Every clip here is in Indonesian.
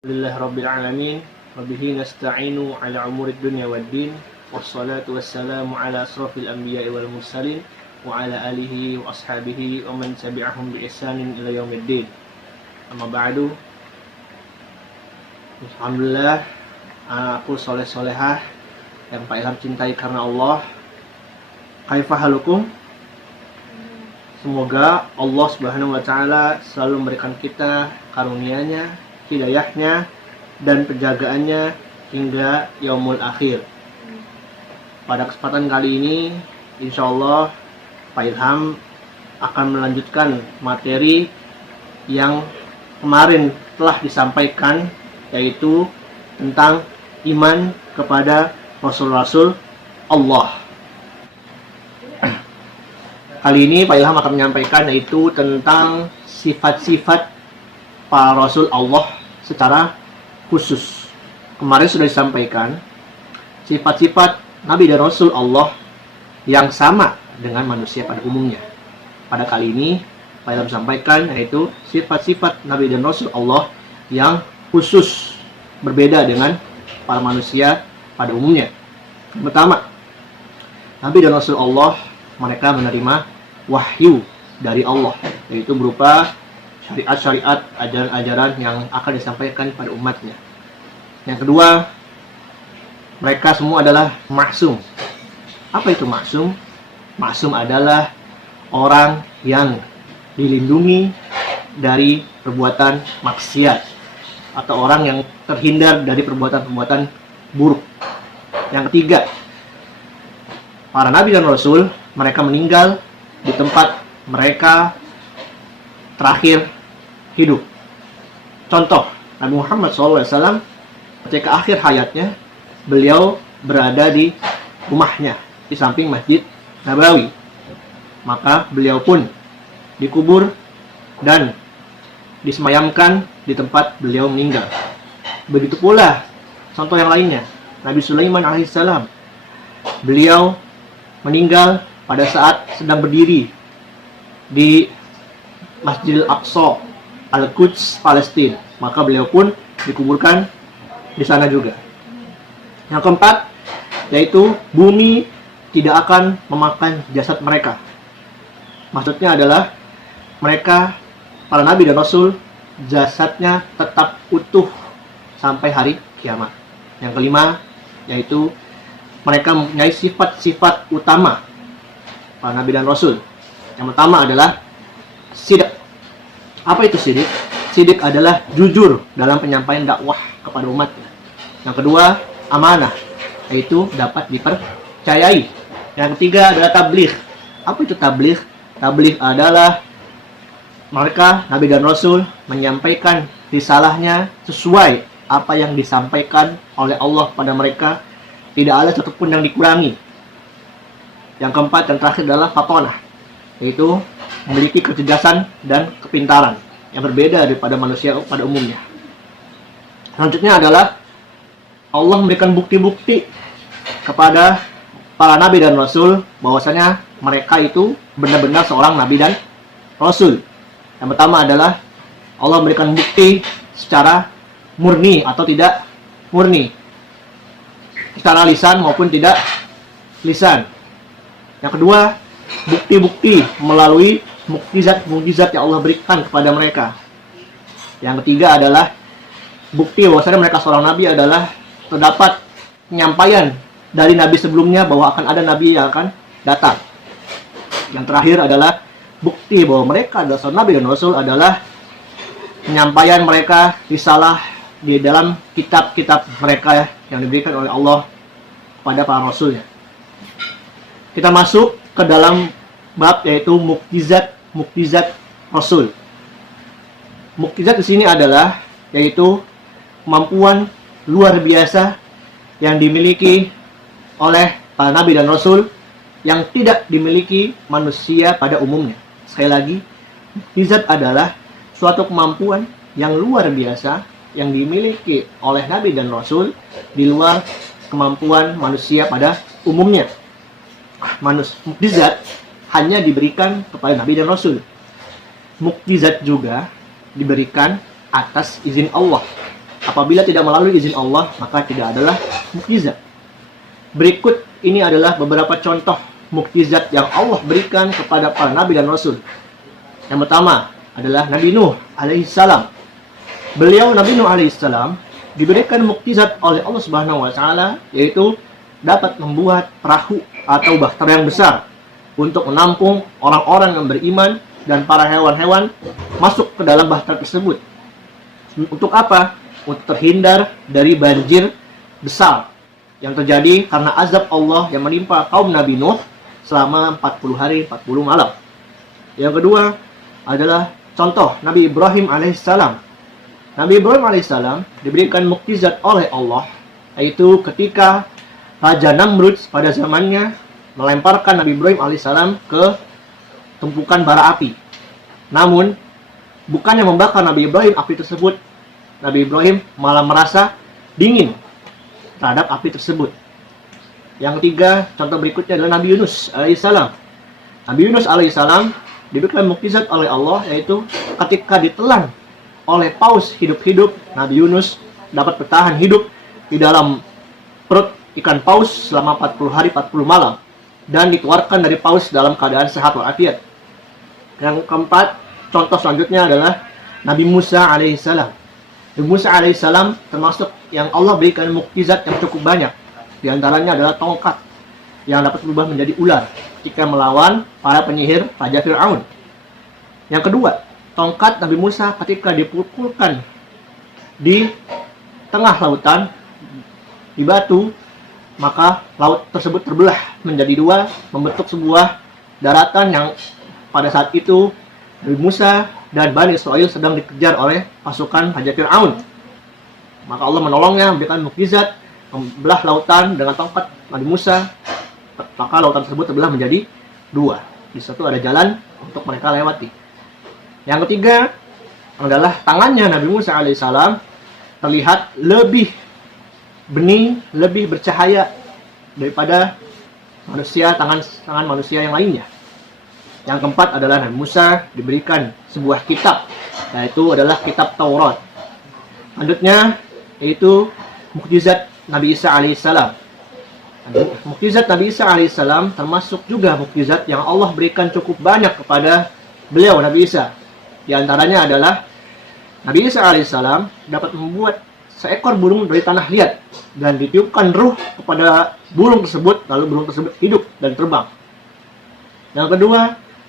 Alhamdulillah Rabbil Alamin Wabihi nasta'inu ala umurid dunya waddin Wassalatu wassalamu ala asrafil anbiya'i wal mursalin Wa ala alihi wa ashabihi wa man tabi'ahum bi ihsanin ila yaumiddin. Amma ba'du. Alhamdulillah, aku soleh-solehah yang Pak Ilham cintai karena Allah. Kaifa halukum? Semoga Allah Subhanahu wa taala selalu memberikan kita karunia-Nya, hidayahnya, dan penjagaannya hingga yaumul akhir. Pada kesempatan kali ini, insya Allah Pak Ilham akan melanjutkan materi yang kemarin telah disampaikan, yaitu tentang iman kepada Rasul-Rasul Allah. Kali ini Pak Ilham akan menyampaikan yaitu tentang sifat-sifat para Rasul Allah secara khusus. Kemarin sudah disampaikan sifat-sifat Nabi dan Rasul Allah yang sama dengan manusia pada umumnya. Pada kali ini Pak Ilham sampaikan yaitu sifat-sifat Nabi dan Rasul Allah yang khusus, berbeda dengan para manusia pada umumnya. Yang pertama, Nabi dan Rasul Allah mereka menerima wahyu dari Allah, yaitu berupa syariat-syariat, ajaran-ajaran yang akan disampaikan pada umatnya. Yang kedua, mereka semua adalah maksum. Apa itu maksum? Maksum adalah orang yang dilindungi dari perbuatan maksiat, atau orang yang terhindar dari perbuatan-perbuatan buruk. Yang ketiga, para nabi dan rasul mereka meninggal di tempat mereka terakhir hidup. Contoh, Nabi Muhammad SAW ketika akhir hayatnya, beliau berada di rumahnya di samping Masjid Nabawi. Maka beliau pun dikubur dan disemayamkan di tempat beliau meninggal. Begitu pula contoh yang lainnya, Nabi Sulaiman alaihissalam, beliau meninggal pada saat sedang berdiri di Masjidil Aqsa, Al-Quds, Palestina. Maka beliau pun dikuburkan di sana juga. Yang keempat, yaitu bumi tidak akan memakan jasad mereka. Maksudnya adalah mereka, para nabi dan rasul, jasadnya tetap utuh sampai hari kiamat. Yang kelima, yaitu mereka mempunyai sifat-sifat utama para nabi dan rasul. Yang pertama adalah sidik. Apa itu sidik? Sidik adalah jujur dalam penyampaian dakwah kepada umatnya. Yang kedua, amanah, yaitu dapat dipercayai. Yang ketiga adalah tabligh. Apa itu tabligh? Tabligh adalah mereka, nabi dan rasul, menyampaikan risalahnya sesuai apa yang disampaikan oleh Allah pada mereka. Tidak ada satupun yang dikurangi. Yang keempat dan terakhir adalah fatonah, yaitu memiliki kecerdasan dan kepintaran yang berbeda daripada manusia pada umumnya. Selanjutnya adalah Allah memberikan bukti-bukti kepada para nabi dan rasul bahwasanya mereka itu benar-benar seorang nabi dan rasul. Yang pertama adalah Allah memberikan bukti secara murni atau tidak murni, secara lisan maupun tidak lisan. Yang kedua, bukti-bukti melalui mukjizat-mukjizat yang Allah berikan kepada mereka. Yang ketiga adalah bukti bahwasanya mereka seorang nabi adalah terdapat penyampaian dari nabi sebelumnya bahwa akan ada nabi yang akan datang. Yang terakhir adalah bukti bahwa mereka adalah seorang nabi dan rasul adalah penyampaian mereka risalah di dalam kitab-kitab mereka yang diberikan oleh Allah kepada para rasulnya. Kita masuk ke dalam bab yaitu mukjizat rasul. Mukjizat di sini adalah yaitu kemampuan luar biasa yang dimiliki oleh para nabi dan rasul yang tidak dimiliki manusia pada umumnya. Sekali lagi, mukjizat adalah suatu kemampuan yang luar biasa yang dimiliki oleh nabi dan rasul di luar kemampuan manusia pada umumnya. Mukjizat hanya diberikan kepada nabi dan rasul. Mukjizat juga diberikan atas izin Allah. Apabila tidak melalui izin Allah, maka tidak adalah mukjizat. Berikut ini adalah beberapa contoh mukjizat yang Allah berikan kepada para nabi dan rasul. Yang pertama adalah Nabi Nuh alaihissalam. Beliau Nabi Nuh alaihissalam diberikan mukjizat oleh Allah Subhanahu wa taala, yaitu dapat membuat perahu atau bahtera yang besar untuk menampung orang-orang yang beriman dan para hewan-hewan masuk ke dalam bahtera tersebut. Untuk apa? Untuk terhindar dari banjir besar yang terjadi karena azab Allah yang menimpa kaum Nabi Nuh selama 40 hari 40 malam. Yang kedua adalah contoh Nabi Ibrahim alaihissalam. Nabi Ibrahim alaihissalam diberikan mukjizat oleh Allah, yaitu ketika Raja Namrud pada zamannya melemparkan Nabi Ibrahim alaihissalam ke tumpukan bara api. Namun, bukannya membakar Nabi Ibrahim api tersebut, Nabi Ibrahim malah merasa dingin terhadap api tersebut. Yang ketiga, contoh berikutnya adalah Nabi Yunus alaihissalam. Nabi Yunus alaihissalam diberikan mukjizat oleh Allah, yaitu ketika ditelan oleh paus hidup-hidup, Nabi Yunus dapat bertahan hidup di dalam perut ikan paus selama 40 hari 40 malam dan dikeluarkan dari paus dalam keadaan sehat walafiat. Yang keempat, contoh selanjutnya adalah Nabi Musa alaihissalam. Nabi Musa alaihissalam termasuk yang Allah berikan mukjizat yang cukup banyak. Di antaranya adalah tongkat yang dapat berubah menjadi ular jika melawan para penyihir Raja Fir'aun. Yang kedua, tongkat Nabi Musa ketika dipukulkan di tengah lautan, di batu, maka laut tersebut terbelah menjadi dua, membentuk sebuah daratan yang pada saat itu Nabi Musa dan Bani Israel sedang dikejar oleh pasukan Raja Fir'aun. Maka Allah menolongnya, memberikan mukjizat, membelah lautan dengan tongkat Nabi Musa. Maka lautan tersebut terbelah menjadi dua. Di situ ada jalan untuk mereka lewati. Yang ketiga adalah tangannya Nabi Musa alaihissalam terlihat lebih bening, lebih bercahaya daripada tangan manusia yang lainnya. Yang keempat adalah Nabi Musa diberikan sebuah kitab, yaitu adalah kitab Taurat. Selanjutnya yaitu mukjizat Nabi Isa alaihissalam. Mukjizat Nabi Isa alaihissalam termasuk juga mukjizat yang Allah berikan cukup banyak kepada beliau Nabi Isa. Di antaranya adalah Nabi Isa alaihissalam dapat membuat seekor burung dari tanah liat dan ditiupkan ruh kepada burung tersebut, lalu burung tersebut hidup dan terbang. Yang kedua,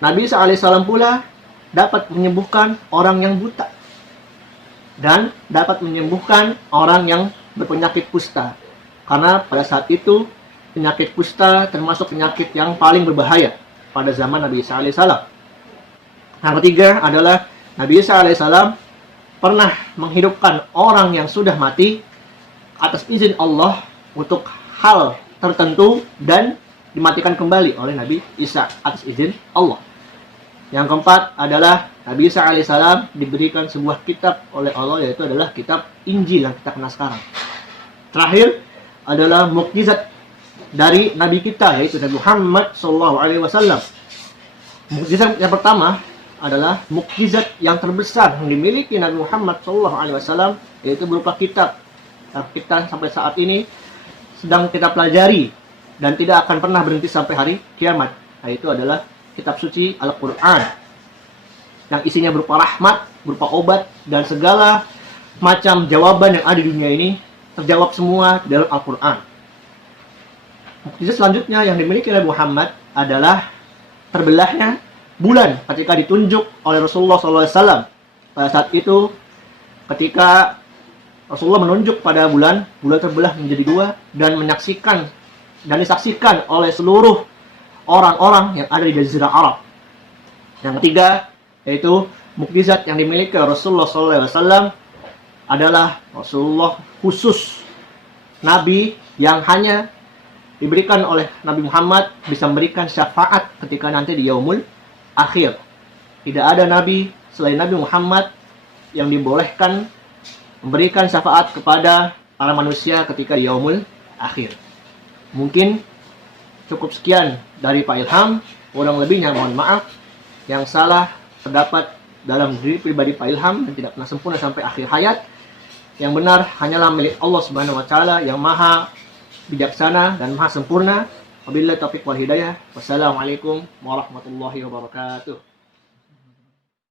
Nabi Isa alaihissalam pula dapat menyembuhkan orang yang buta dan dapat menyembuhkan orang yang berpenyakit kusta. Karena pada saat itu penyakit kusta termasuk penyakit yang paling berbahaya pada zaman Nabi Isa alaihissalam. Yang ketiga adalah Nabi Isa alaihissalam pernah menghidupkan orang yang sudah mati atas izin Allah untuk hal tertentu dan dimatikan kembali oleh Nabi Isa atas izin Allah. Yang keempat adalah Nabi Isa alaihissalam diberikan sebuah kitab oleh Allah, yaitu adalah kitab Injil yang kita kenal sekarang. Terakhir adalah mukjizat dari Nabi kita, yaitu Nabi Muhammad SAW. Mukjizat yang pertama adalah mukjizat yang terbesar yang dimiliki Nabi Muhammad SAW, yaitu berupa kitab yang kita sampai saat ini sedang kita pelajari dan tidak akan pernah berhenti sampai hari kiamat, yaitu adalah kitab suci Al-Quran yang isinya berupa rahmat, berupa obat, dan segala macam jawaban yang ada di dunia ini terjawab semua di dalam Al-Quran. Mukjizat selanjutnya yang dimiliki Nabi Muhammad adalah terbelahnya bulan ketika ditunjuk oleh Rasulullah SAW. Pada saat itu, ketika Rasulullah menunjuk pada bulan terbelah menjadi dua dan disaksikan oleh seluruh orang-orang yang ada di Jazirah Arab. Yang ketiga, yaitu mukjizat yang dimiliki Rasulullah SAW adalah Rasulullah khusus, Nabi yang hanya diberikan oleh Nabi Muhammad bisa memberikan syafaat ketika nanti di yaumul akhir. Tidak ada Nabi selain Nabi Muhammad yang dibolehkan memberikan syafaat kepada para manusia ketika di yaumul akhir. Mungkin cukup sekian dari Pak Ilham. Kurang lebihnya mohon maaf. Yang salah terdapat dalam diri pribadi Pak Ilham dan tidak pernah sempurna sampai akhir hayat. Yang benar hanyalah milik Allah Subhanahu wa taala yang maha bijaksana dan maha sempurna. Wabillahi taufiq wal hidayah. Wassalamualaikum warahmatullahi wabarakatuh.